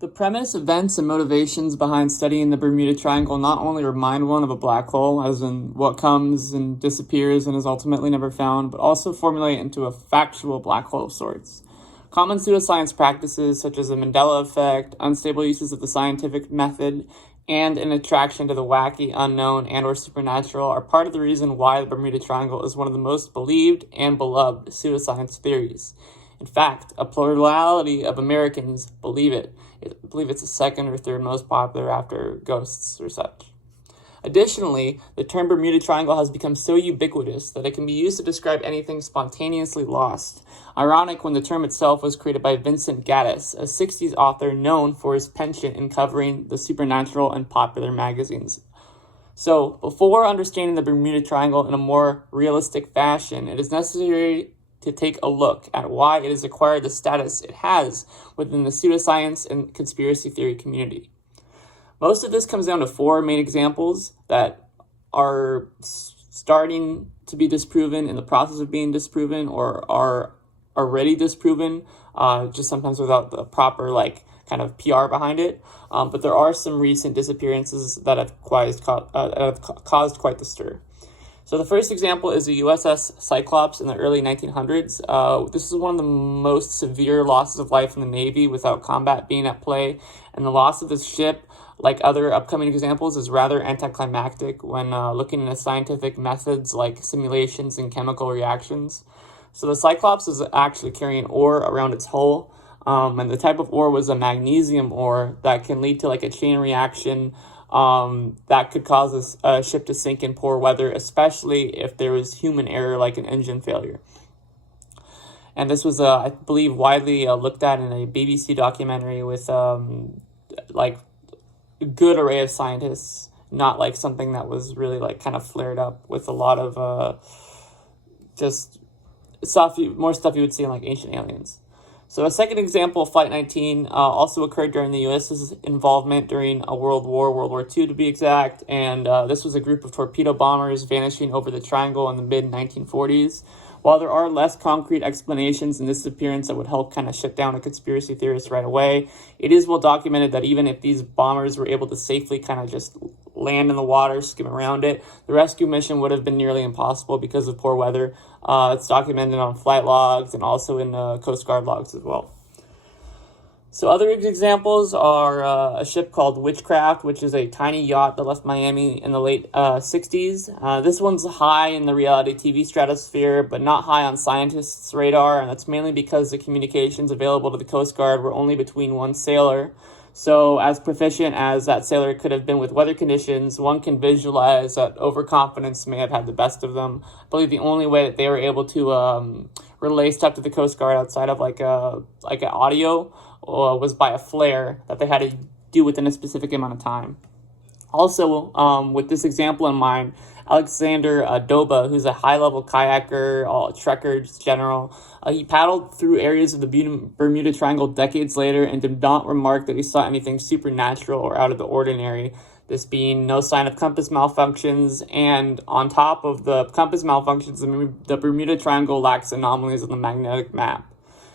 The premise, events, and motivations behind studying the Bermuda Triangle not only remind one of a black hole, as in what comes and disappears and is ultimately never found, but also formulate into a factual black hole of sorts. Common pseudoscience practices such as the Mandela effect, unstable uses of the scientific method, and an attraction to the wacky, unknown, and/or supernatural are part of the reason why the Bermuda Triangle is one of the most believed and beloved pseudoscience theories. In fact, a plurality of Americans believe it. I believe it's the second or third most popular after ghosts or such. Additionally, the term Bermuda Triangle has become so ubiquitous that it can be used to describe anything spontaneously lost. Ironic when the term itself was created by Vincent Gaddis, a 60s author known for his penchant in covering the supernatural in popular magazines. So, before understanding the Bermuda Triangle in a more realistic fashion, it is necessary to take a look at why it has acquired the status it has within the pseudoscience and conspiracy theory community. Most of this comes down to four main examples that are starting to be disproven, in the process of being disproven, or are already disproven, just sometimes without the proper kind of PR behind it. But there are some recent disappearances that have caused quite the stir. So the first example is the USS Cyclops in the early 1900s. This is one of the most severe losses of life in the Navy without combat being at play. And the loss of this ship, like other upcoming examples, is rather anticlimactic when looking into scientific methods like simulations and chemical reactions. So the Cyclops is actually carrying ore around its hull. And the type of ore was a magnesium ore that can lead to a chain reaction that could cause a ship to sink in poor weather, especially if there was human error like an engine failure. And this was, I believe, widely looked at in a BBC documentary with a good array of scientists, not something that was really kind of flared up with a lot of just more stuff you would see in Ancient Aliens. So a second example of Flight 19 also occurred during the U.S.'s involvement during a World War II to be exact, and this was a group of torpedo bombers vanishing over the triangle in the mid-1940s. While there are less concrete explanations in this appearance that would help kind of shut down a conspiracy theorist right away, it is well documented that even if these bombers were able to safely kind of just land in the water, skim around it, the rescue mission would have been nearly impossible because of poor weather. It's documented on flight logs and also in Coast Guard logs as well. So other examples are a ship called Witchcraft, which is a tiny yacht that left Miami in the late 60s. This one's high in the reality TV stratosphere, but not high on scientists' radar, and that's mainly because the communications available to the Coast Guard were only between one sailor. So as proficient as that sailor could have been with weather conditions, one can visualize that overconfidence may have had the best of them. I believe the only way that they were able to relay stuff to the Coast Guard outside of an audio was by a flare that they had to do within a specific amount of time. Also, with this example in mind, Alexander Doba, who's a high-level kayaker, trekker general, he paddled through areas of the Bermuda Triangle decades later and did not remark that he saw anything supernatural or out of the ordinary, this being no sign of compass malfunctions, and on top of the compass malfunctions, the Bermuda Triangle lacks anomalies on the magnetic map.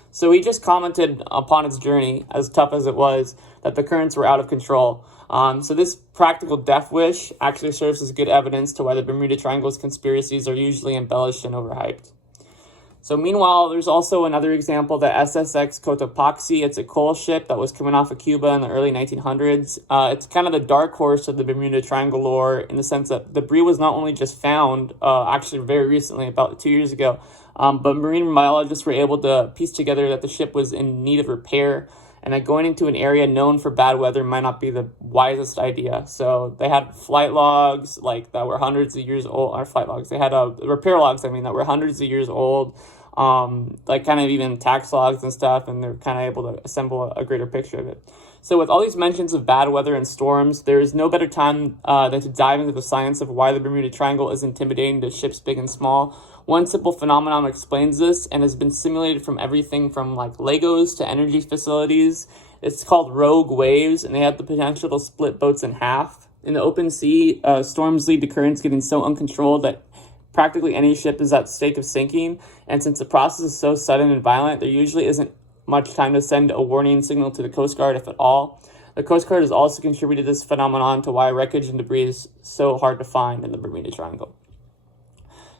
So he just commented upon its journey, as tough as it was, that the currents were out of control. So this practical death wish actually serves as good evidence to why the Bermuda Triangle's conspiracies are usually embellished and overhyped. So meanwhile, there's also another example, the SSX Cotopaxi. It's a coal ship that was coming off of Cuba in the early 1900s. It's kind of the dark horse of the Bermuda Triangle lore in the sense that debris was not only just found, actually very recently, about 2 years ago, but marine biologists were able to piece together that the ship was in need of repair and that going into an area known for bad weather might not be the wisest idea. So they had flight logs that were hundreds of years old, or flight logs. They had repair logs, that were hundreds of years old, kind of even tax logs and stuff, and they're kind of able to assemble a greater picture of it. So with all these mentions of bad weather and storms, there is no better time than to dive into the science of why the Bermuda Triangle is intimidating to ships big and small. One simple phenomenon explains this and has been simulated from everything from Legos to energy facilities. It's called rogue waves, and they have the potential to split boats in half. In the open sea, storms lead to currents getting so uncontrolled that practically any ship is at stake of sinking. And since the process is so sudden and violent, there usually isn't much time to send a warning signal to the Coast Guard, if at all. The Coast Guard has also contributed to this phenomenon to why wreckage and debris is so hard to find in the Bermuda Triangle.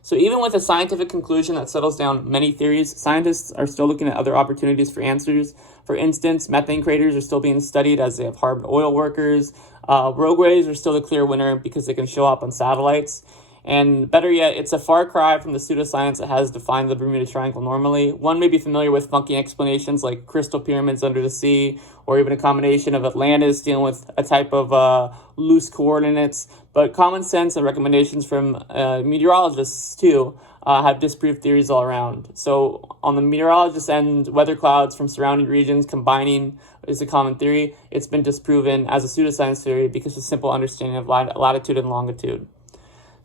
So even with a scientific conclusion that settles down many theories, scientists are still looking at other opportunities for answers. For instance, methane craters are still being studied as they have harbored oil workers. Rogueways are still the clear winner because they can show up on satellites. And better yet, it's a far cry from the pseudoscience that has defined the Bermuda Triangle normally. One may be familiar with funky explanations like crystal pyramids under the sea, or even a combination of Atlantis dealing with a type of loose coordinates. But common sense and recommendations from meteorologists, too, have disproved theories all around. So on the meteorologist end, weather clouds from surrounding regions combining is a common theory. It's been disproven as a pseudoscience theory because of simple understanding of latitude and longitude.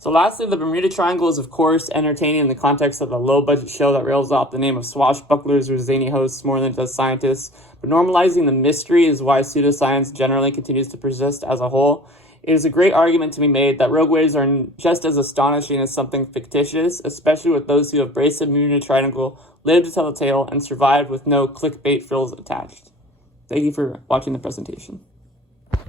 So lastly, the Bermuda Triangle is, of course, entertaining in the context of a low-budget show that rails off the name of swashbucklers or zany hosts more than it does scientists. But normalizing the mystery is why pseudoscience generally continues to persist as a whole. It is a great argument to be made that rogue waves are just as astonishing as something fictitious, especially with those who have braced the Bermuda Triangle, lived to tell the tale, and survived with no clickbait frills attached. Thank you for watching the presentation.